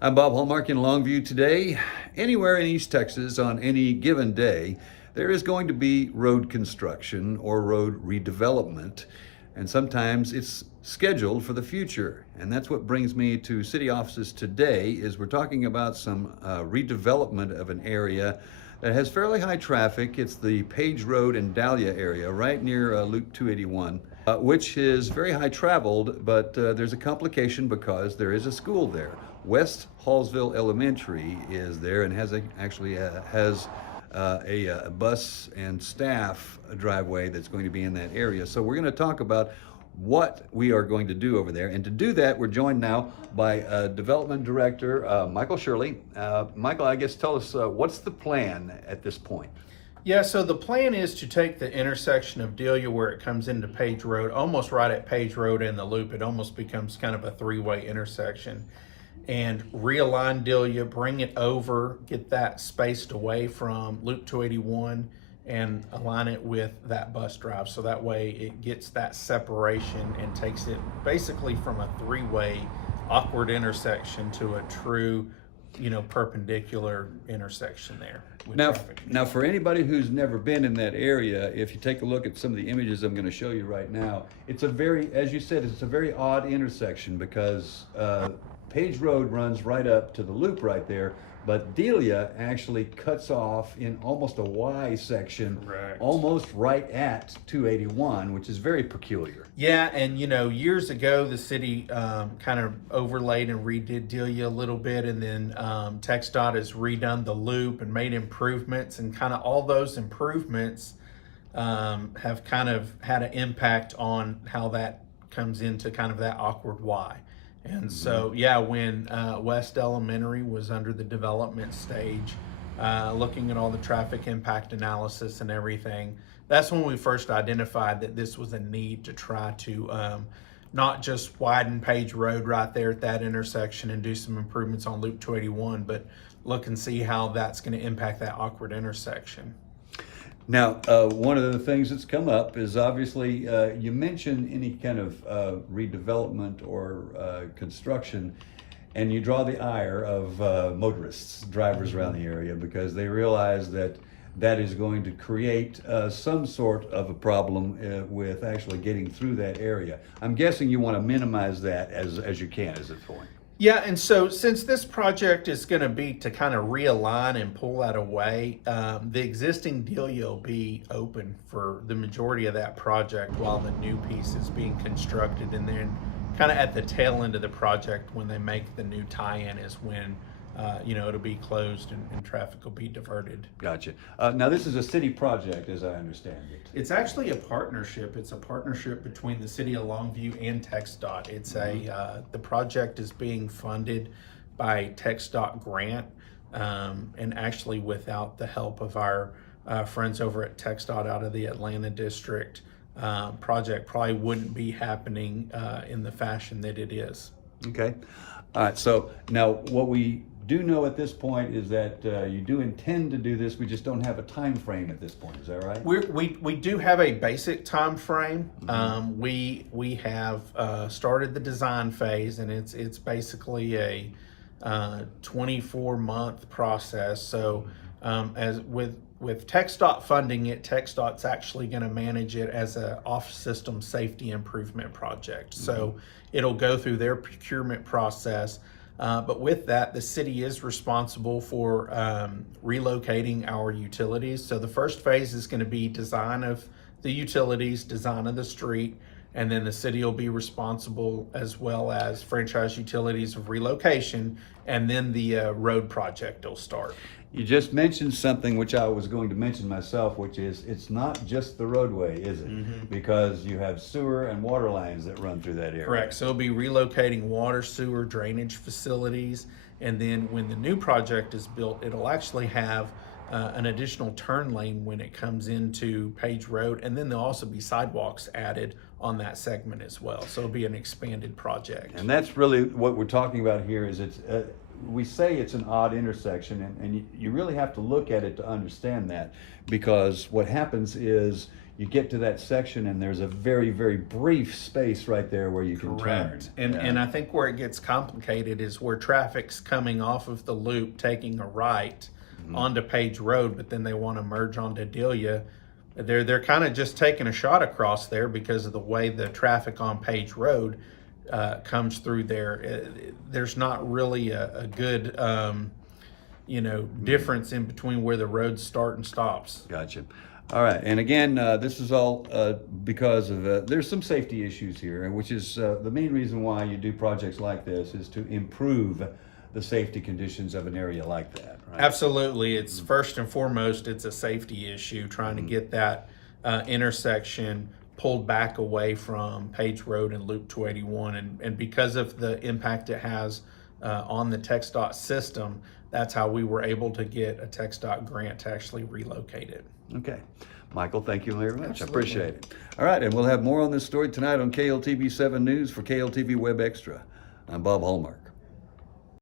I'm Bob Hallmark in Longview today. Anywhere in East Texas on any given day, there is going to be road construction or road redevelopment, and sometimes it's scheduled for the future. And that's what brings me to city offices today is we're talking about some redevelopment of an area that has fairly high traffic. It's the Page Road and Dalia area right near Loop 281. Which is very high traveled, but there's a complication because there is a school there. West Hallsville Elementary is there and actually has a bus and staff driveway that's going to be in that area. So we're going to talk about what we are going to do over there. And to do that, we're joined now by Development Director Michael Shirley. Michael, I guess tell us what's the plan at this point? Yeah, so the plan is to take the intersection of Dalia where it comes into Page Road, almost right at Page Road and the loop. It almost becomes kind of a three-way intersection, and realign Dalia, bring it over, get that spaced away from Loop 281 and align it with that bus drive. So that way it gets that separation and takes it basically from a three-way awkward intersection to a true perpendicular intersection there with traffic. Now, for anybody who's never been in that area, if you take a look at some of the images I'm going to show you right now, it's a very, as you said, it's a very odd intersection because Page Road runs right up to the loop right there, but Dalia actually cuts off in almost a Y section, Correct. Almost right at 281, which is very peculiar. Yeah, and years ago the city kind of overlaid and redid Dalia a little bit, and then TxDOT has redone the loop and made improvements, and kind of all those improvements have kind of had an impact on how that comes into kind of that awkward Y. And so, yeah, when West Elementary was under the development stage, looking at all the traffic impact analysis and everything, that's when we first identified that this was a need to try to not just widen Page Road right there at that intersection and do some improvements on Loop 281, but look and see how that's going to impact that awkward intersection. Now, one of the things that's come up is obviously you mentioned any kind of redevelopment or construction, and you draw the ire of motorists, drivers around the area, because they realize that that is going to create some sort of a problem with actually getting through that area. I'm guessing you want to minimize that as you can at this point. Yeah, and so since this project is going to be to kind of realign and pull that away, the existing Dalia will be open for the majority of that project while the new piece is being constructed. And then kind of at the tail end of the project when they make the new tie-in is when it'll be closed and traffic will be diverted. Gotcha. Now this is a city project as I understand it. It's actually a partnership. It's a partnership between the city of Longview and TxDOT. It's the project is being funded by TxDOT grant, and actually without the help of our friends over at TxDOT out of the Atlanta district, project probably wouldn't be happening in the fashion that it is. Okay. All right. So now what we do know at this point is that you do intend to do this. We just don't have a time frame at this point. Is that right? We do have a basic time frame. We have started the design phase, and it's basically a 24-month process. So as with TxDOT funding it, TxDOT's actually going to manage it as a off-system safety improvement project. So it'll go through their procurement process. But with that, the city is responsible for relocating our utilities. So the first phase is going to be design of the utilities, design of the street, and then the city will be responsible as well as franchise utilities of relocation, and then the road project will start. You just mentioned something which I was going to mention myself, which is it's not just the roadway, is it? Because you have sewer and water lines that run through that area. Correct. So it'll be relocating water, sewer, drainage facilities, and then when the new project is built, it'll actually have an additional turn lane when it comes into Page Road, and then there'll also be sidewalks added on that segment as well. So it'll be an expanded project. And that's really what we're talking about here is it's we say it's an odd intersection, and you really have to look at it to understand that, because what happens is you get to that section and there's a very, very brief space right there where you can turn. And I think where it gets complicated is where traffic's coming off of the loop, taking a right onto Page Road, but then they want to merge onto Delia. They're kind of just taking a shot across there because of the way the traffic on Page Road comes through there. There's not really a good, difference in between where the roads start and stops. Gotcha. All right, and again, this is all because of there's some safety issues here, and which is the main reason why you do projects like this, is to improve the safety conditions of an area like that. Right? Absolutely, it's first and foremost, it's a safety issue, trying to get that intersection pulled back away from Page Road and Loop 281, and because of the impact it has on the TxDOT system, that's how we were able to get a TxDOT grant to actually relocate it. Okay. Michael, thank you very much. Absolutely. I appreciate it. All right, and we'll have more on this story tonight on KLTV 7 News for KLTV Web Extra. I'm Bob Hallmark.